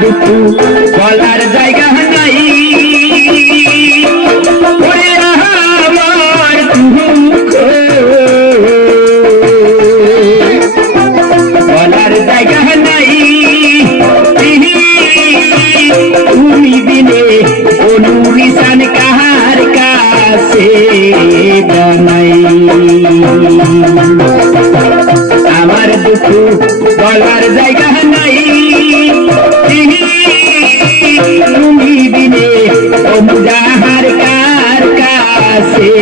দুঃখ বলার জায়গা আমার দুঃখে বলার জায়গা নাই। তুমি দিনে ও কার কাছে?